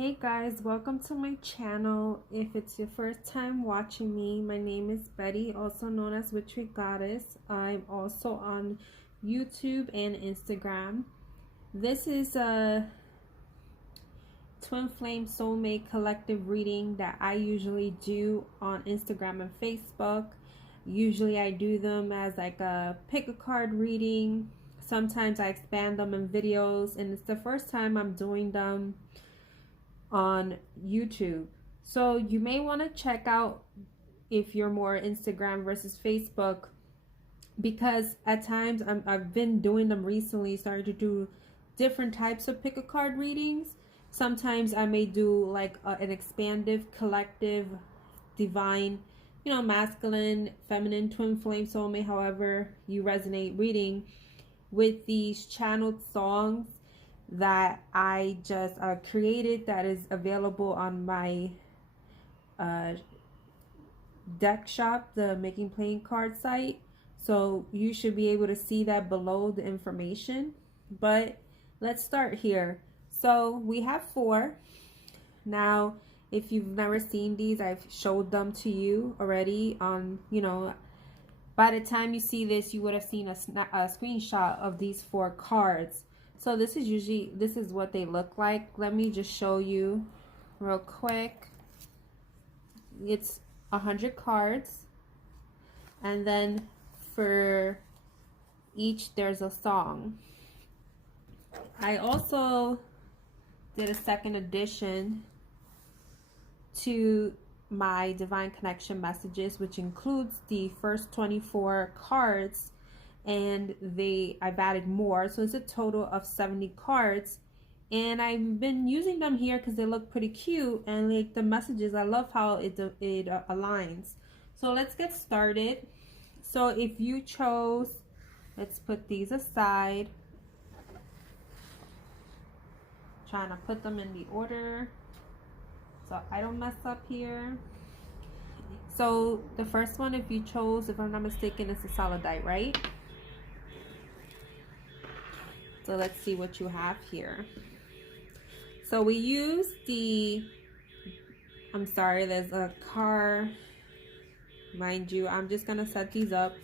Hey guys, welcome to my channel. If it's your first time watching me, my name is Betty, also known as WitcheryGoddess. I'm also on YouTube and Instagram. This is a Twinflame Soulmate collective reading that I usually do on Instagram and Facebook. Usually I do them as like a pick a card reading. Sometimes I expand them in videos, and it's the first time I'm doing them on YouTube. So you may want to check out if you're more Instagram versus Facebook, because at times I've been doing them recently, started to do different types of pick a card readings. Sometimes I may do like an expansive, collective, divine, masculine, feminine, twin flame, soulmate, however you resonate reading with these channeled songs that I just created, that is available on my deck shop, the Making Playing Card site. So you should be able to see that below the information. But let's start here. So we have 4. Now, if you've never seen these, I've showed them to you already on, by the time you see this, you would have seen a screenshot of these 4 cards. So this is what they look like. Let me just show you real quick. It's 100 cards, and then for each there's a song. I also did a second edition to my Divine Connection messages, which includes the first 24 cards, and I've added more, so it's a total of 70 cards. And I've been using them here because they look pretty cute, and like the messages, I love how it aligns. So let's get started. So if you chose, let's put these aside, trying to put them in the order so I don't mess up here. So the first one, if you chose, if I'm not mistaken, is the Solidite, right? So let's see what you have here. So we use I'm sorry, there's a car, mind you. I'm just gonna set these up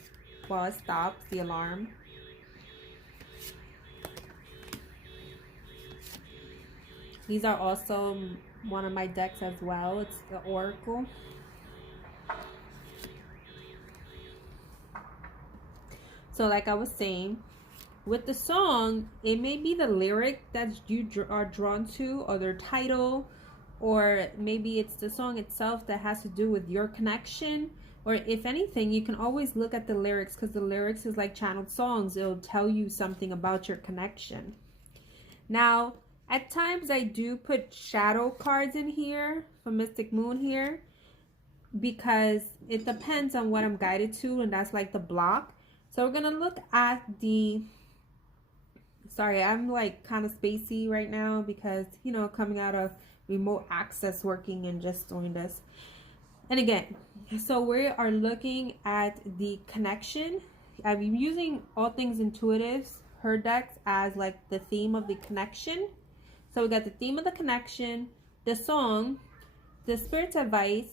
while it stops the alarm. These are also one of my decks as well. It's the Oracle. So like I was saying, with the song, it may be the lyric that you are drawn to, or their title, or maybe it's the song itself that has to do with your connection. Or if anything, you can always look at the lyrics, because the lyrics is like channeled songs. It'll tell you something about your connection. Now, at times I do put shadow cards in here for Mystic Moon here, because it depends on what I'm guided to, and that's like the block. So we're gonna look at sorry, I'm like kind of spacey right now because, coming out of remote access working and just doing this. And again, so we are looking at the connection. I'm using All Things Intuitives, her decks, as like the theme of the connection. So we got the theme of the connection, the song, the spirit's advice,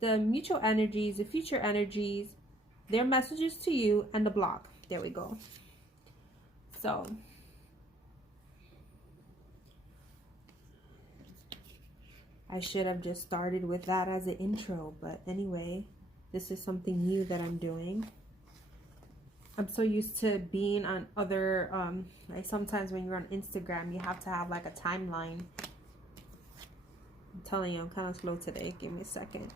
the mutual energies, the future energies, their messages to you, and the block. There we go. So I should have just started with that as an intro, but anyway, this is something new that I'm doing. I'm so used to being on other, like sometimes when you're on Instagram, you have to have like a timeline. I'm telling you, I'm kind of slow today. Give me a second.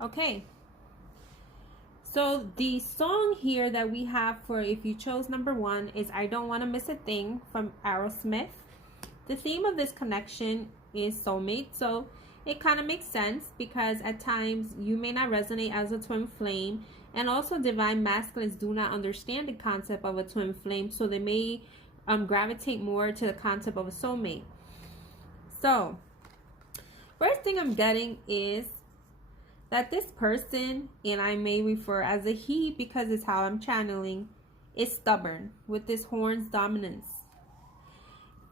Okay. So the song here that we have for if you chose number 1 is I Don't Want to Miss a Thing from Aerosmith. The theme of this connection is soulmate, so it kind of makes sense because at times you may not resonate as a twin flame, and also divine masculines do not understand the concept of a twin flame, so they may gravitate more to the concept of a soulmate. So first thing I'm getting is that this person, and I may refer as a he because it's how I'm channeling, is stubborn with this horns dominance.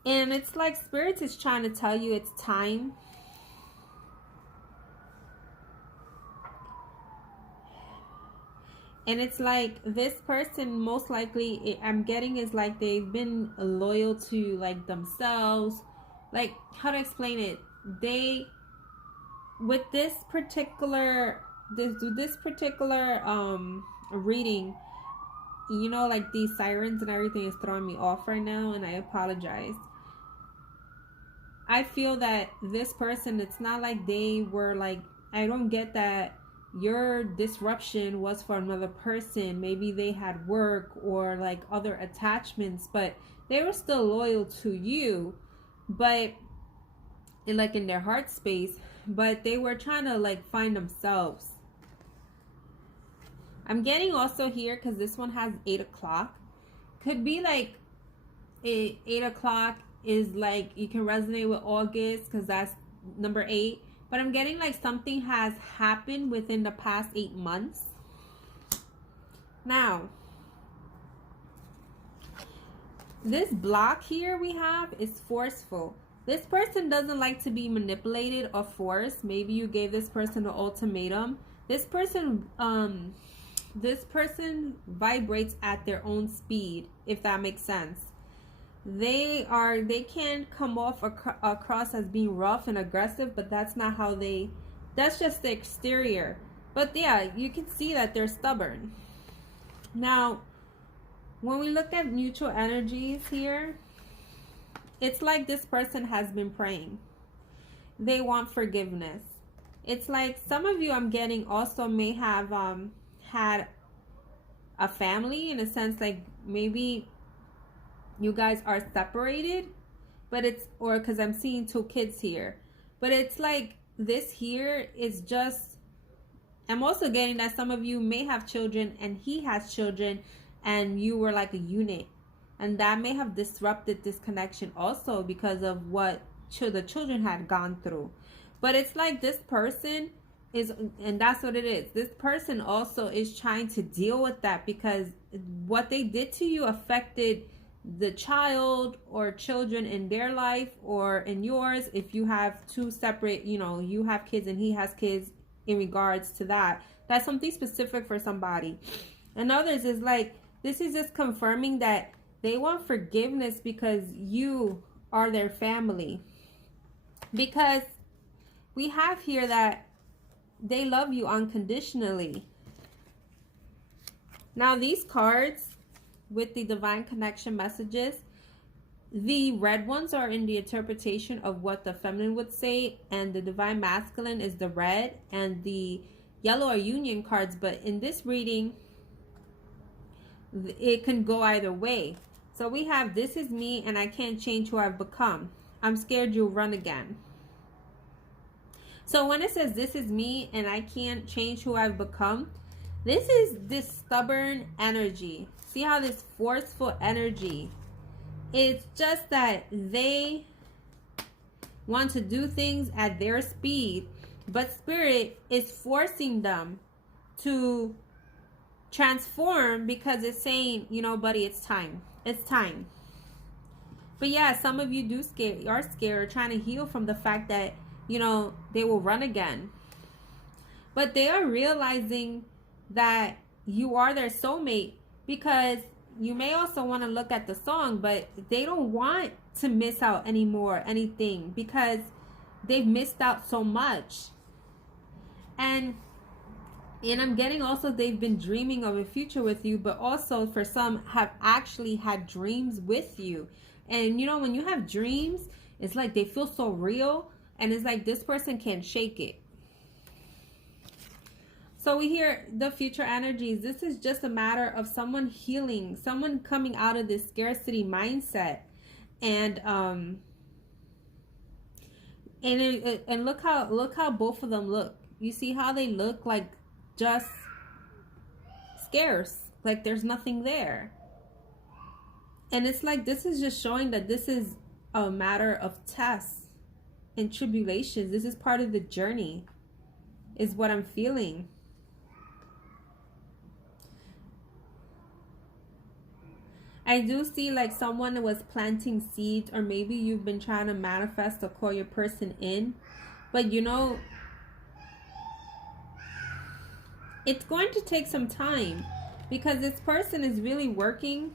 And it's like Spirit is trying to tell you it's time. And it's like this person, most likely, I'm getting is like they've been loyal to like themselves. Like, how to explain it? They, with this particular reading, you know, like these sirens and everything is throwing me off right now, and I apologize. I feel that this person, it's not like they were like, I don't get that your disruption was for another person. Maybe they had work or like other attachments, but they were still loyal to you, but like in their heart space, but they were trying to like find themselves. I'm getting also here, because this one has 8 o'clock. Could be like 8 o'clock is like, you can resonate with August because that's number 8. But I'm getting like something has happened within the past 8 months. Now, this block here we have is forceful. This person doesn't like to be manipulated or forced. Maybe you gave this person an ultimatum. This person vibrates at their own speed, if that makes sense. They can come off across as being rough and aggressive, but that's not how that's just the exterior. But yeah, you can see that they're stubborn. Now, when we look at mutual energies here, it's like this person has been praying. They want forgiveness. It's like some of you, I'm getting, also may have had a family, in a sense, like maybe you guys are separated, but it's, or because I'm seeing 2 kids here, but it's like this here is just, I'm also getting that some of you may have children and he has children and you were like a unit, and that may have disrupted this connection also because of what the children had gone through. But it's like this person is, and that's what it is, this person also is trying to deal with that, because what they did to you affected the child or children in their life or in yours. If you have 2 separate, you know, you have kids and he has kids, in regards to that, that's something specific for somebody. And others is like, this is just confirming that they want forgiveness because you are their family. Because we have here that they love you unconditionally. Now these cards with the divine connection messages, the red ones are in the interpretation of what the feminine would say, and the divine masculine is the red, and the yellow are union cards. But in this reading, it can go either way. So we have, this is me and I can't change who I've become. I'm scared you'll run again. So when it says this is me and I can't change who I've become, this is this stubborn energy. See how this forceful energy, it's just that they want to do things at their speed, but Spirit is forcing them to transform, because it's saying, you know, buddy, it's time. It's time. But yeah, some of you are scared, trying to heal from the fact that, you know, they will run again. But they are realizing that you are their soulmate, because you may also want to look at the song, but they don't want to miss out anymore, anything, because they've missed out so much. And I'm getting also they've been dreaming of a future with you, but also for some have actually had dreams with you. And you know, when you have dreams, it's like they feel so real, and it's like this person can't shake it. So we hear the future energies. This is just a matter of someone healing, someone coming out of this scarcity mindset. And look how both of them look. You see how they look like just scarce, like there's nothing there. And it's like this is just showing that this is a matter of tests and tribulations. This is part of the journey, is what I'm feeling. I do see like someone was planting seeds, or maybe you've been trying to manifest or call your person in. But you know, it's going to take some time because this person is really working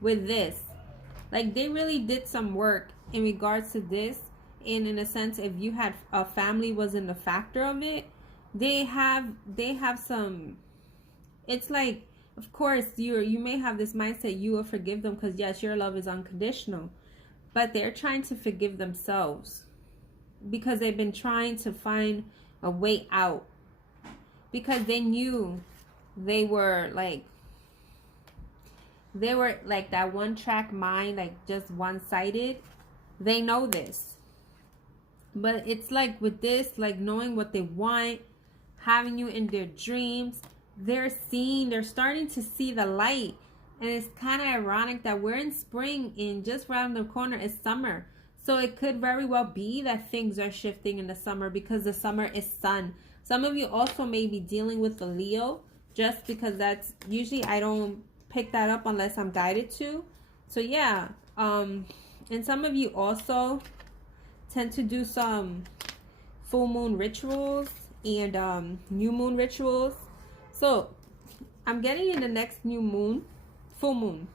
with this. Like they really did some work in regards to this. And in a sense, if you had a family wasn't a factor of it, they have some, it's like, of course, you may have this mindset you will forgive them because yes, your love is unconditional, but they're trying to forgive themselves because they've been trying to find a way out, because they knew they were like that one track mind, like just one-sided. They know this, but it's like with this, like knowing what they want, having you in their dreams, they're starting to see the light. And it's kind of ironic that we're in spring and just around the corner is summer. So it could very well be that things are shifting in the summer because the summer is sun. Some of you also may be dealing with the Leo, just because that's usually, I don't pick that up unless I'm guided to. So yeah, and some of you also tend to do some full moon rituals and new moon rituals. So I'm getting in the next new moon, full moon,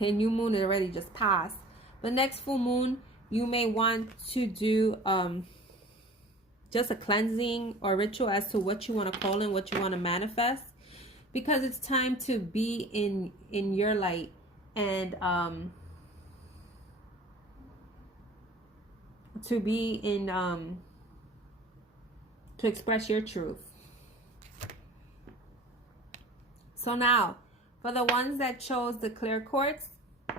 and new moon is already just passed, but next full moon you may want to do just a cleansing or ritual as to what you want to call in, what you want to manifest, because it's time to be in your light and to be in to express your truth. So now, for the ones that chose the clear quartz,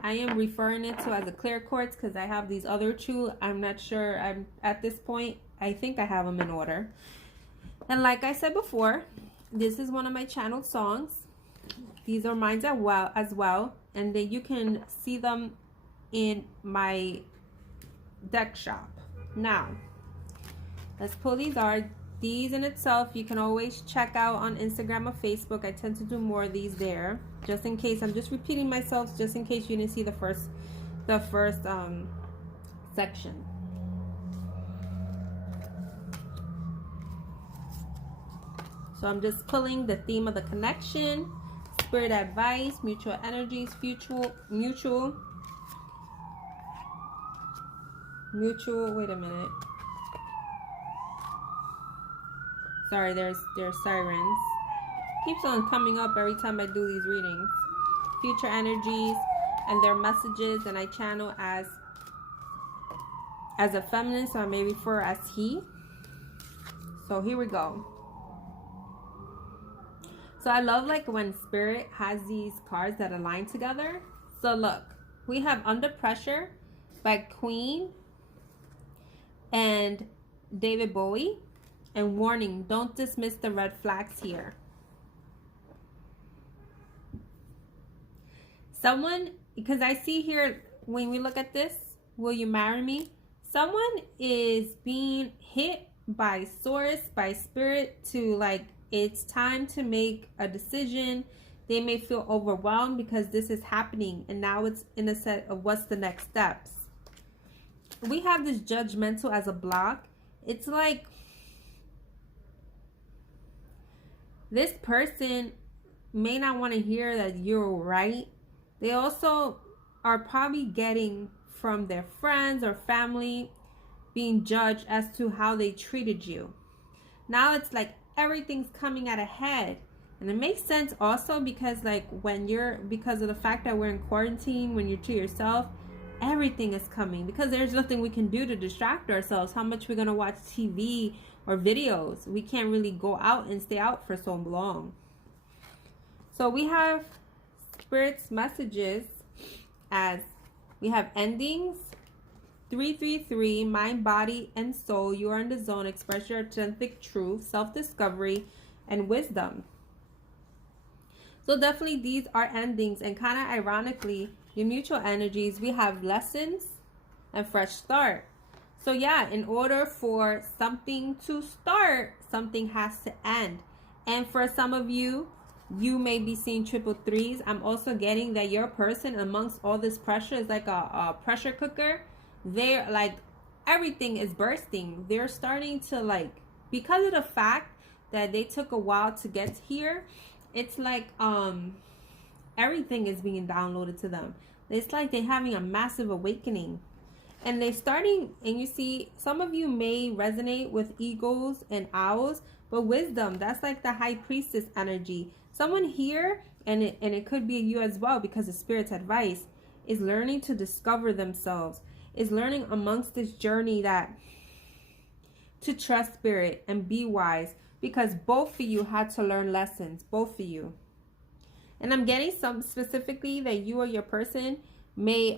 I am referring it to as a clear quartz because I have these other two. I'm not sure. I'm at this point, I think I have them in order. And like I said before, this is one of my channeled songs. These are mine as well. And then you can see them in my deck shop. Now, let's pull these are. These in itself, you can always check out on Instagram or Facebook. I tend to do more of these there, just in case. I'm just repeating myself, just in case you didn't see the first section. So I'm just pulling the theme of the connection, spirit advice, mutual energies, mutual. Wait a minute. Sorry, there's sirens. Keeps on coming up every time I do these readings. Future energies and their messages, and I channel as a feminine, so I may refer as he. So here we go. So I love like when spirit has these cards that align together. So look, we have Under Pressure by Queen and David Bowie. And warning, don't dismiss the red flags here. Someone, because I see here, when we look at this, will you marry me? Someone is being hit by source, by spirit, to like, it's time to make a decision. They may feel overwhelmed because this is happening. And now it's in a set of what's the next steps. We have this judgmental as a block. It's like, this person may not want to hear that you're right. They also are probably getting from their friends or family being judged as to how they treated you. Now it's like everything's coming at a head. And it makes sense also because like because of the fact that we're in quarantine, when you're to yourself, everything is coming because there's nothing we can do to distract ourselves. How much we're going to watch TV or videos? We can't really go out and stay out for so long. So we have Spirit's messages as we have endings, 333, mind, body, and soul. You are in the zone. Express your authentic truth, self-discovery, and wisdom. So definitely these are endings, and kind of ironically, your mutual energies, we have lessons and fresh start. So yeah, in order for something to start, something has to end. And for some of you, you may be seeing triple threes. I'm also getting that your person, amongst all this pressure, is like a pressure cooker. They're like, everything is bursting. They're starting to like, because of the fact that they took a while to get here, it's like everything is being downloaded to them. It's like they're having a massive awakening. And they're starting, and you see, some of you may resonate with eagles and owls, but wisdom, that's like the high priestess energy. Someone here, and it could be you as well, because of Spirit's advice, is learning to discover themselves, is learning amongst this journey that to trust Spirit and be wise, because both of you had to learn lessons, both of you. And I'm getting some specifically that you or your person may,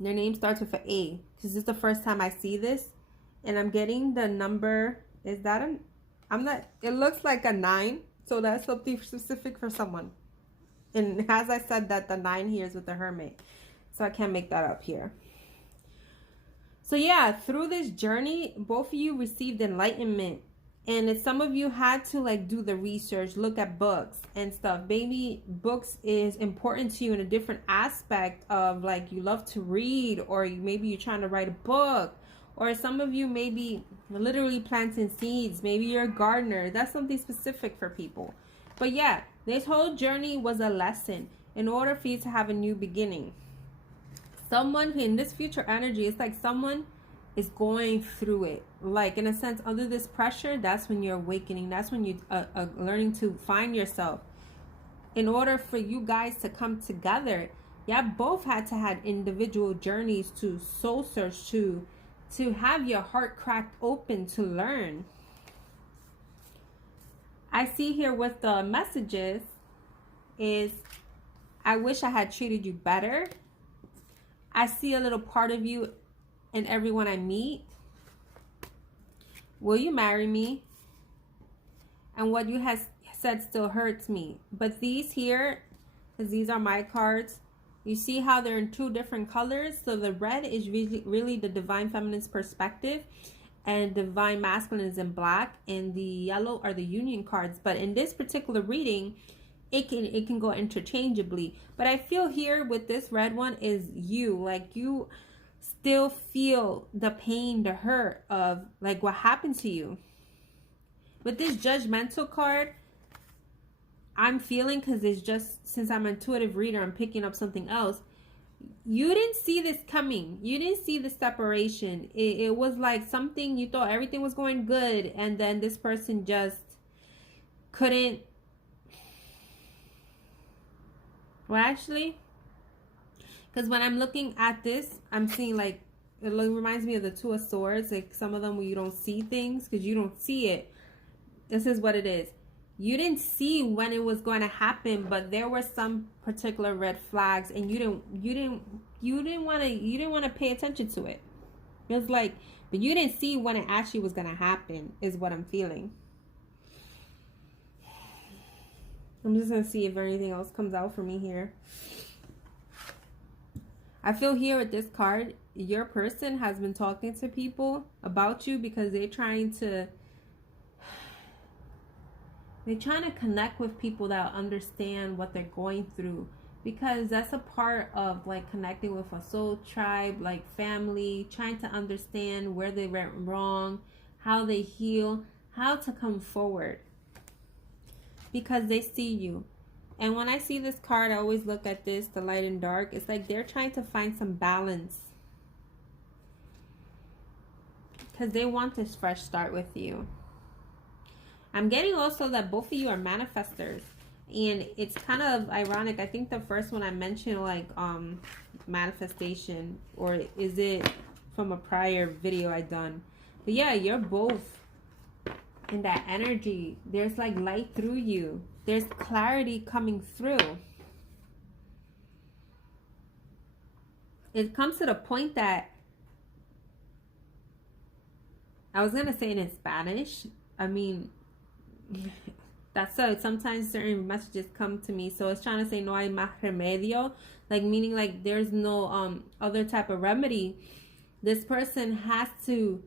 their name starts with an A, because this is the first time I see this. And I'm getting the number, is that an, I'm not, it looks like a 9. So that's something specific for someone. And as I said, that the 9 here is with the Hermit. So I can't make that up here. So yeah, through this journey, both of you received enlightenment. And if some of you had to like do the research, look at books and stuff. Maybe books is important to you in a different aspect of like you love to read, or maybe you're trying to write a book, or some of you maybe literally planting seeds. Maybe you're a gardener. That's something specific for people. But yeah, this whole journey was a lesson in order for you to have a new beginning. Someone in this future energy, it's like someone is going through it. Like in a sense, under this pressure, that's when you're awakening. That's when you learning to find yourself. In order for you guys to come together, yeah, both had to have individual journeys to soul search, to have your heart cracked open to learn. I see here with the messages is, I wish I had treated you better. I see a little part of you in everyone I meet. Will you marry me? And what you have said still hurts me. But these here, because these are my cards, you see how they're in 2 different colors. So the red is really the divine feminine's perspective, and divine masculine is in black, and the yellow are the union cards. But in this particular reading, it can go interchangeably. But I feel here with this red one is you, like you still feel the pain, the hurt of like what happened to you. With this judgmental card, I'm feeling, because it's just, since I'm an intuitive reader, I'm picking up something else. You didn't see this coming. You didn't see the separation. It was like something, you thought everything was going good, and then this person just couldn't. Well, actually, because when I'm looking at this, I'm seeing like, it reminds me of the 2 of Swords. Like some of them where you don't see things because you don't see it. This is what it is. You didn't see when it was going to happen, but there were some particular red flags, and you didn't want to pay attention to it. It was like, but you didn't see when it actually was going to happen, is what I'm feeling. I'm just going to see if anything else comes out for me here. I feel here with this card, your person has been talking to people about you because they're trying to connect with people that understand what they're going through, because that's a part of like connecting with a soul tribe, like family, trying to understand where they went wrong, how they heal, how to come forward, because they see you. And when I see this card, I always look at this, the light and dark. It's like they're trying to find some balance, because they want this fresh start with you. I'm getting also that both of you are manifestors. And it's kind of ironic. I think the first one I mentioned like manifestation, or is it from a prior video I done? But yeah, you're both in that energy. There's like light through you. There's clarity coming through. It comes to the point that I was gonna say it in Spanish. I mean, that's so. Sometimes certain messages come to me, so it's trying to say no hay más remedio, like meaning like there's no other type of remedy. This person has to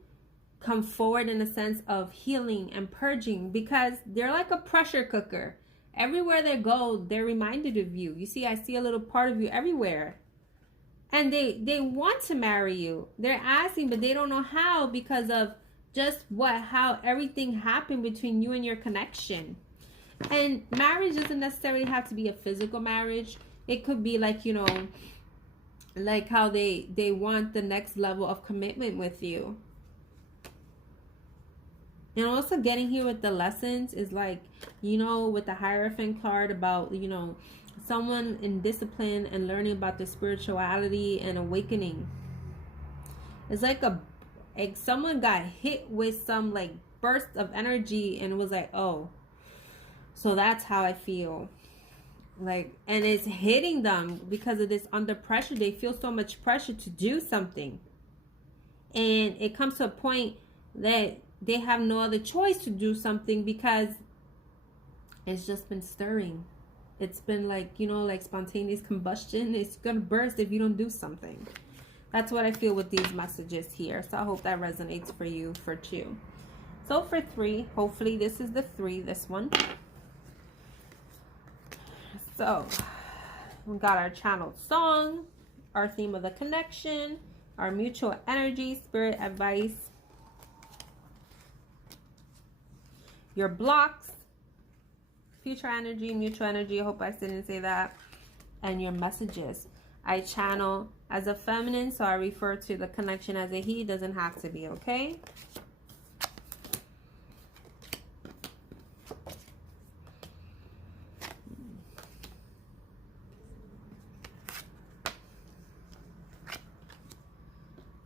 come forward in a sense of healing and purging, because they're like a pressure cooker. Everywhere they go, they're reminded of you. You see, I see a little part of you everywhere. And they want to marry you. They're asking, but they don't know how, because of just how everything happened between you and your connection. And marriage doesn't necessarily have to be a physical marriage. It could be like, you know, like how they want the next level of commitment with you. And also getting here with the lessons is like, you know, with the Hierophant card about, you know, someone in discipline and learning about the spirituality and awakening. It's like someone got hit with some like burst of energy and was like, oh, so that's how I feel. Like, and it's hitting them because of this under pressure. They feel so much pressure to do something. And it comes to a point that they have no other choice to do something because it's just been stirring. It's been like, you know, like spontaneous combustion. It's going to burst if you don't do something. That's what I feel with these messages here. So I hope that resonates for you for 2. So for 3, hopefully this is the 3, this one. So we got our channeled song, our theme of the connection, our mutual energy, spirit advice, your blocks, future energy, mutual energy, I hope I didn't say that, and your messages. I channel as a feminine, so I refer to the connection as a he. Doesn't have to be, okay?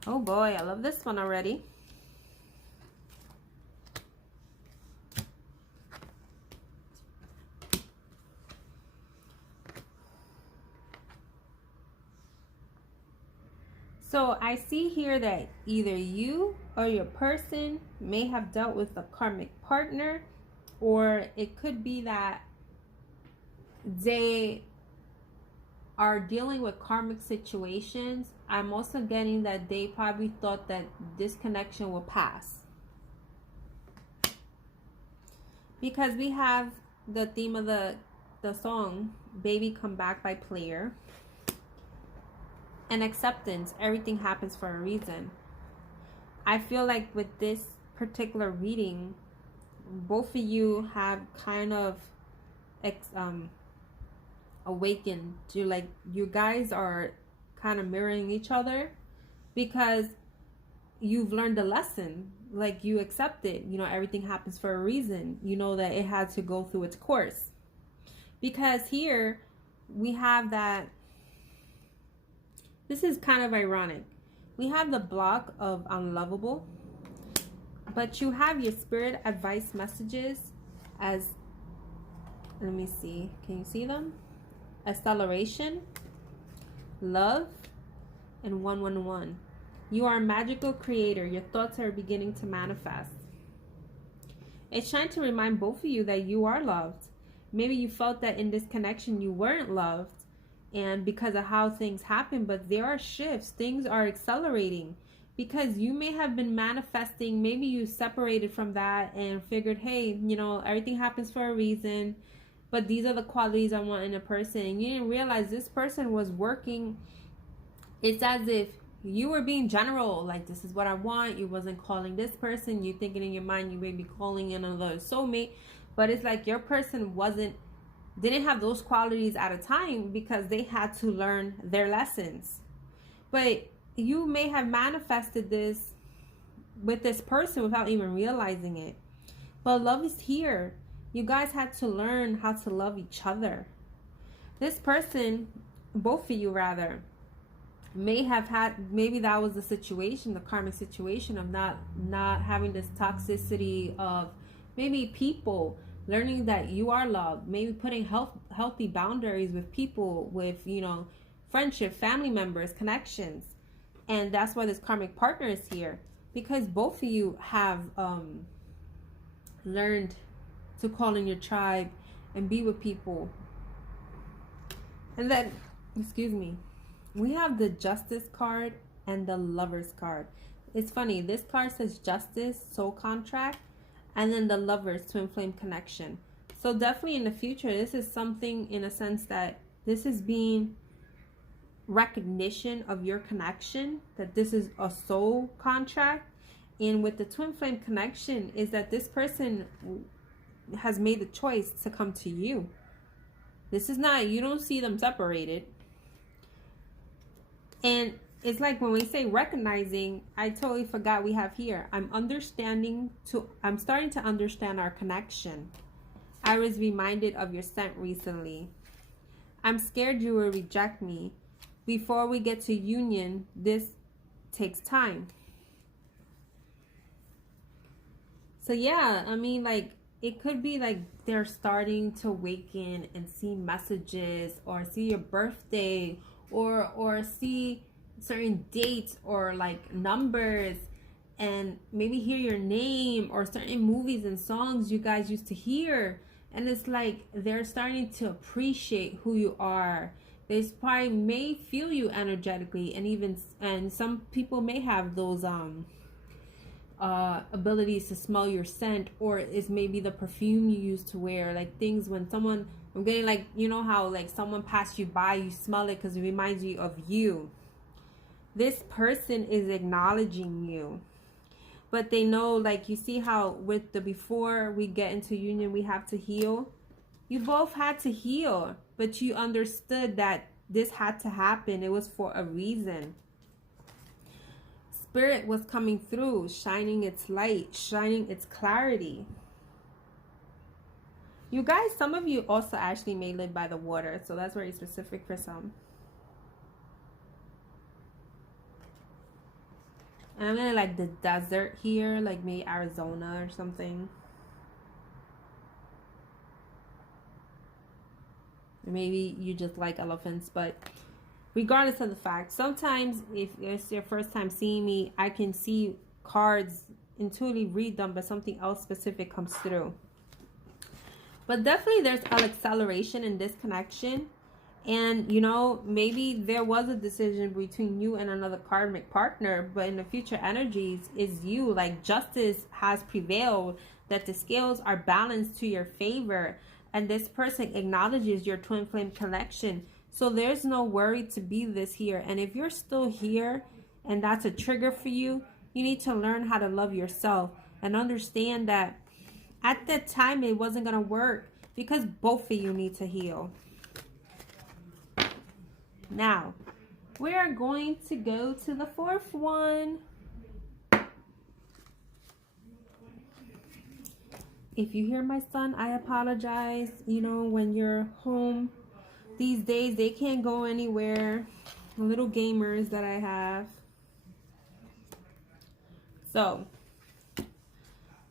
Oh boy, I love this one already. So I see here that either you or your person may have dealt with a karmic partner, or it could be that they are dealing with karmic situations. I'm also getting that they probably thought that this connection will pass. Because we have the theme of the song, Baby Come Back by Player. And acceptance, everything happens for a reason. I feel like with this particular reading, both of you have kind of awakened to, like, you guys are kind of mirroring each other because you've learned a lesson. Like, you accept it, you know, everything happens for a reason. You know that it had to go through its course. Because here we have that. This is kind of ironic. We have the block of unlovable, but you have your spirit advice messages as, let me see, can you see them? Acceleration, love, and 111. You are a magical creator. Your thoughts are beginning to manifest. It's trying to remind both of you that you are loved. Maybe you felt that in this connection you weren't loved, and because of how things happen, but there are shifts. Things are accelerating because you may have been manifesting. Maybe you separated from that and figured, hey, you know, everything happens for a reason, but these are the qualities I want in a person. And you didn't realize this person was working. It's as if you were being general, like, this is what I want. You wasn't calling this person. You thinking in your mind you may be calling in another soulmate, but it's like your person didn't have those qualities at a time because they had to learn their lessons. But you may have manifested this with this person without even realizing it. But love is here. You guys had to learn how to love each other. This person, both of you rather, may have had, maybe that was the situation, the karmic situation of not having this toxicity of maybe people. Learning that you are loved, maybe putting healthy boundaries with people, with, you know, friendship, family members, connections. And that's why this karmic partner is here, because both of you have learned to call in your tribe and be with people. And then, excuse me, we have the Justice card and the Lovers card. It's funny, this card says Justice, Soul Contract, and then the Lovers, Twin Flame Connection. So definitely in the future, this is something in a sense that this is being recognition of your connection, that this is a soul contract. And with the twin flame connection is that this person has made the choice to come to you. This is not, you don't see them separated. And it's like when we say recognizing, I totally forgot we have here. I'm starting to understand our connection. I was reminded of your scent recently. I'm scared you will reject me. Before we get to union, this takes time. So yeah, I mean, like, it could be like they're starting to awaken and see messages or see your birthday or see certain dates or like numbers and maybe hear your name or certain movies and songs you guys used to hear. And it's like they're starting to appreciate who you are. They probably may feel you energetically, and some people may have those abilities to smell your scent, or is maybe the perfume you used to wear. Like things when someone, I'm getting like, you know how like someone passed you by, you smell it because it reminds you of you. This person is acknowledging you, but they know, like, you see how with the before we get into union we have to heal. You both had to heal, but you understood that this had to happen. It was for a reason. Spirit was coming through, shining its light, shining its clarity. You guys, some of you also actually may live by the water, so that's very specific for some. And I'm gonna like the desert here, like maybe Arizona or something. Maybe you just like elephants, but regardless of the fact, sometimes if it's your first time seeing me, I can see cards, intuitively read them, but something else specific comes through. But definitely there's an acceleration in this connection. And, you know, maybe there was a decision between you and another karmic partner, but in the future energies is you. Like justice has prevailed, that the scales are balanced to your favor. And this person acknowledges your twin flame connection. So there's no worry to be this here. And if you're still here and that's a trigger for you, you need to learn how to love yourself and understand that at that time it wasn't going to work because both of you need to heal. Now, we are going to go to the fourth one. If you hear my son, I apologize. You know, when you're home these days, they can't go anywhere. Little gamers that I have. So,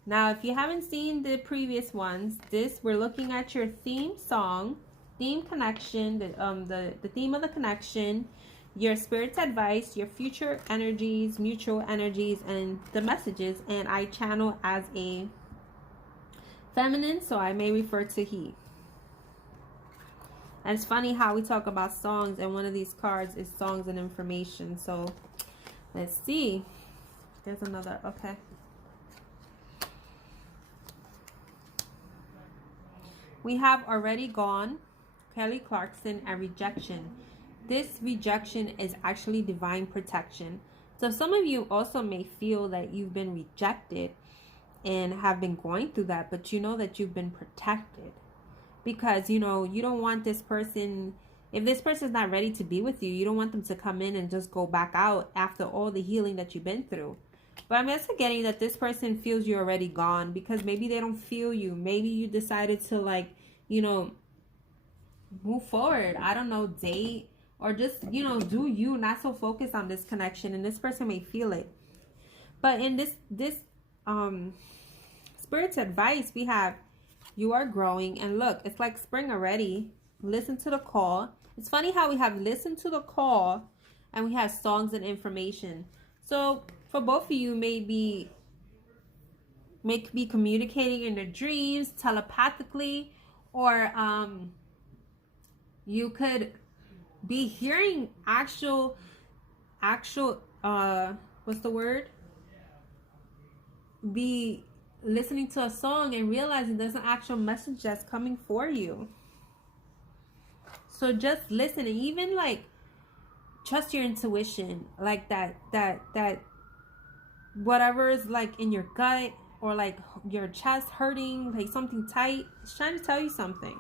now if you haven't seen the previous ones, we're looking at your theme song, theme connection, the theme of the connection, your spirit's advice, your future energies, mutual energies, and the messages. And I channel as a feminine, so I may refer to he. And it's funny how we talk about songs, and one of these cards is songs and information. So let's see. There's another. Okay. We have Already Gone, Kelly Clarkson, and Rejection. This rejection is actually divine protection. So some of you also may feel that you've been rejected and have been going through that, but you know that you've been protected because, you know, you don't want this person, if this person is not ready to be with you, you don't want them to come in and just go back out after all the healing that you've been through. But I'm also getting that this person feels you're already gone because maybe they don't feel you. Maybe you decided to, like, you know, move forward. I don't know, date or just, you know, do you, not so focused on this connection, and this person may feel it. But in this Spirit's advice, we have you are growing, and look, it's like spring already. Listen to the call. It's funny how we have listen to the call and we have songs and information. So for both of you, may be communicating in your dreams telepathically, or you could be hearing actual what's the word? Be listening to a song and realizing there's an actual message that's coming for you. So just listen, and even like trust your intuition, like that whatever is like in your gut or like your chest hurting, like something tight, it's trying to tell you something.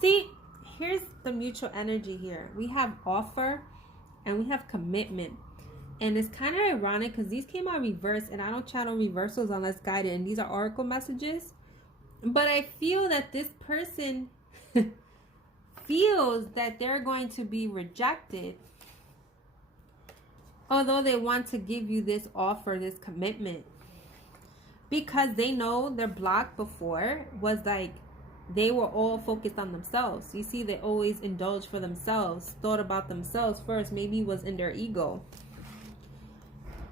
See, here's the mutual energy here. We have offer and we have commitment. And it's kind of ironic because these came out reversed, and I don't channel reversals unless guided, and these are oracle messages. But I feel that this person feels that they're going to be rejected, although they want to give you this offer, this commitment, because they know their block before was like they were all focused on themselves. You see, they always indulged for themselves, thought about themselves first, maybe it was in their ego.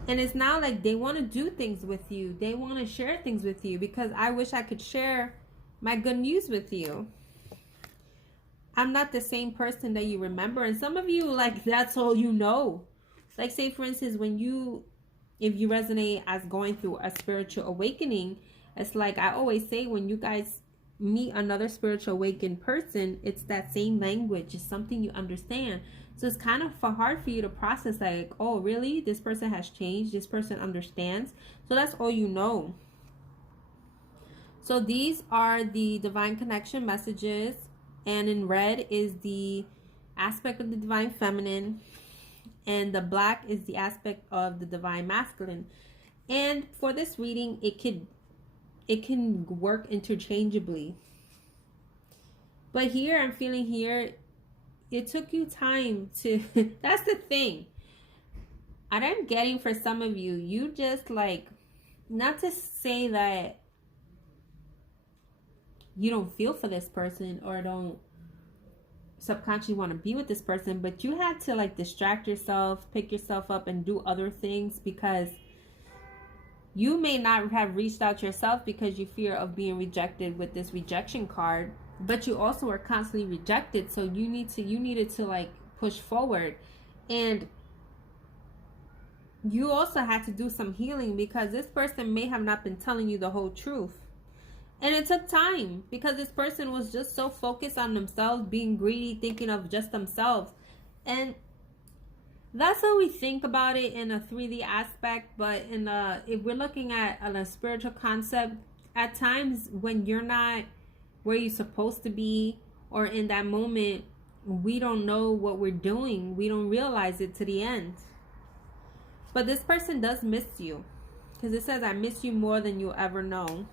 And it's now like they want to do things with you. They want to share things with you, because I wish I could share my good news with you. I'm not the same person that you remember. And some of you, like, that's all you know. Like, say, for instance, if you resonate as going through a spiritual awakening, it's like I always say, when you guys meet another spiritual awakened person, it's that same language. It's something you understand. So it's kind of hard for you to process, like, oh, really? This person has changed. This person understands. So that's all you know. So these are the divine connection messages. And in red is the aspect of the divine feminine. And the black is the aspect of the divine masculine. And for this reading, it can work interchangeably. But here, I'm feeling here, it took you time to, that's the thing. And I'm getting for some of you, you just like, not to say that you don't feel for this person or don't subconsciously want to be with this person, but you had to like distract yourself, pick yourself up and do other things, because you may not have reached out yourself because you fear of being rejected with this rejection card, but you also are constantly rejected. So you needed to like push forward, and you also had to do some healing, because this person may have not been telling you the whole truth. And it took time, because this person was just so focused on themselves, being greedy, thinking of just themselves. And that's how we think about it in a 3D aspect. But if we're looking at a spiritual concept, at times when you're not where you're supposed to be, or in that moment, we don't know what we're doing. We don't realize it to the end. But this person does miss you, because it says, I miss you more than you'll ever know.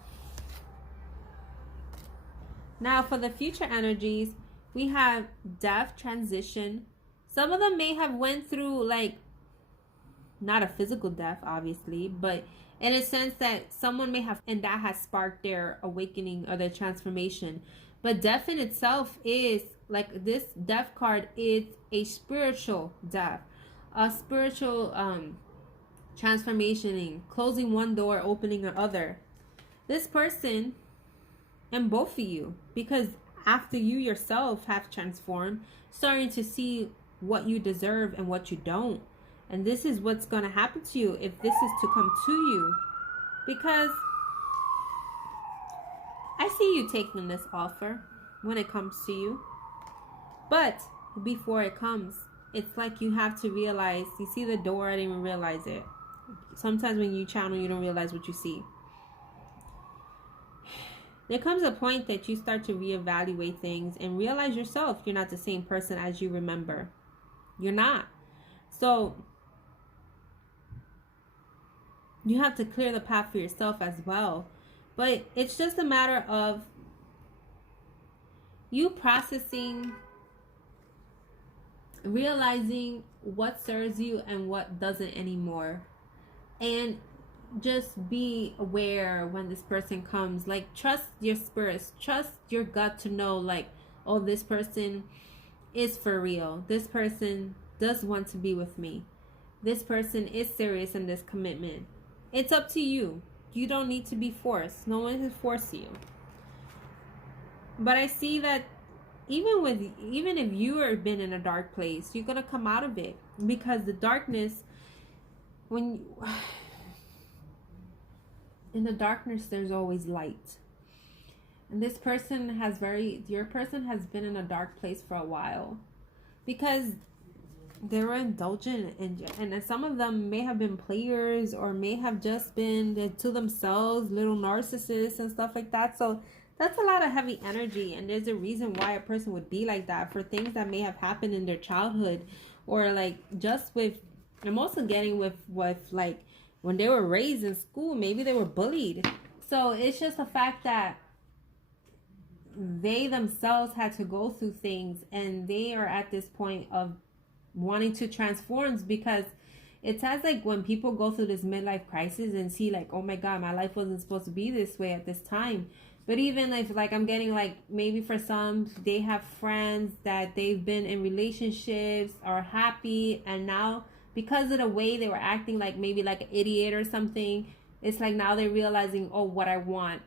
Now, for the future energies, we have death, transition. Some of them may have went through, like, not a physical death, obviously, but in a sense that someone may have, and that has sparked their awakening or their transformation. But death in itself is, like, this death card is a spiritual death, a spiritual transformation, closing one door, opening another. This person, and both of you, because after you yourself have transformed, starting to see what you deserve and what you don't. And this is what's going to happen to you if this is to come to you. Because I see you taking this offer when it comes to you. But before it comes, it's like you have to realize, you see the door, I didn't even realize it. Sometimes when you channel, you don't realize what you see. There comes a point that you start to reevaluate things and realize yourself you're not the same person as you remember. You're not. So you have to clear the path for yourself as well. But it's just a matter of you processing, realizing what serves you and what doesn't anymore. And just be aware when this person comes. Like, trust your spirits, trust your gut to know, like, oh, this person is for real. This person does want to be with me. This person is serious in this commitment. It's up to you. You don't need to be forced. No one can force you. But I see that even if you have been in a dark place, you're gonna come out of it, because the darkness, when In the darkness, there's always light. And this person your person has been in a dark place for a while because they were indulgent, and some of them may have been players or may have just been to themselves, little narcissists and stuff like that. So that's a lot of heavy energy, and there's a reason why a person would be like that, for things that may have happened in their childhood, or like just with, I'm also getting with like when they were raised in school, maybe they were bullied. So it's just a fact that they themselves had to go through things, and they are at this point of wanting to transform, because it says like when people go through this midlife crisis and see like, oh my god, my life wasn't supposed to be this way at this time. But even if like I'm getting like, maybe for some, they have friends that they've been in relationships, are happy, and now because of the way they were acting, like maybe like an idiot or something, it's like now they're realizing, oh, what I want.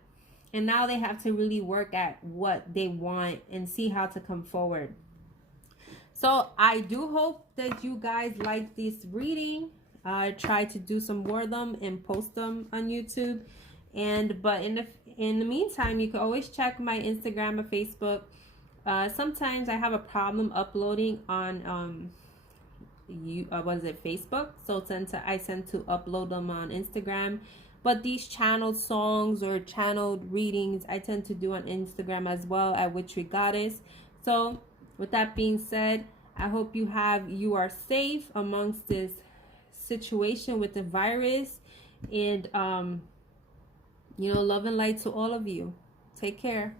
And now they have to really work at what they want and see how to come forward. So I do hope that you guys like this reading. I try to do some more of them and post them on YouTube. But in the meantime, you can always check my Instagram or Facebook. Sometimes I have a problem uploading on Facebook. So I tend to upload them on Instagram. But these channeled songs or channeled readings, I tend to do on Instagram as well at WitcheryGoddess. So with that being said, I hope you are safe amongst this situation with the virus, and love and light to all of you. Take care.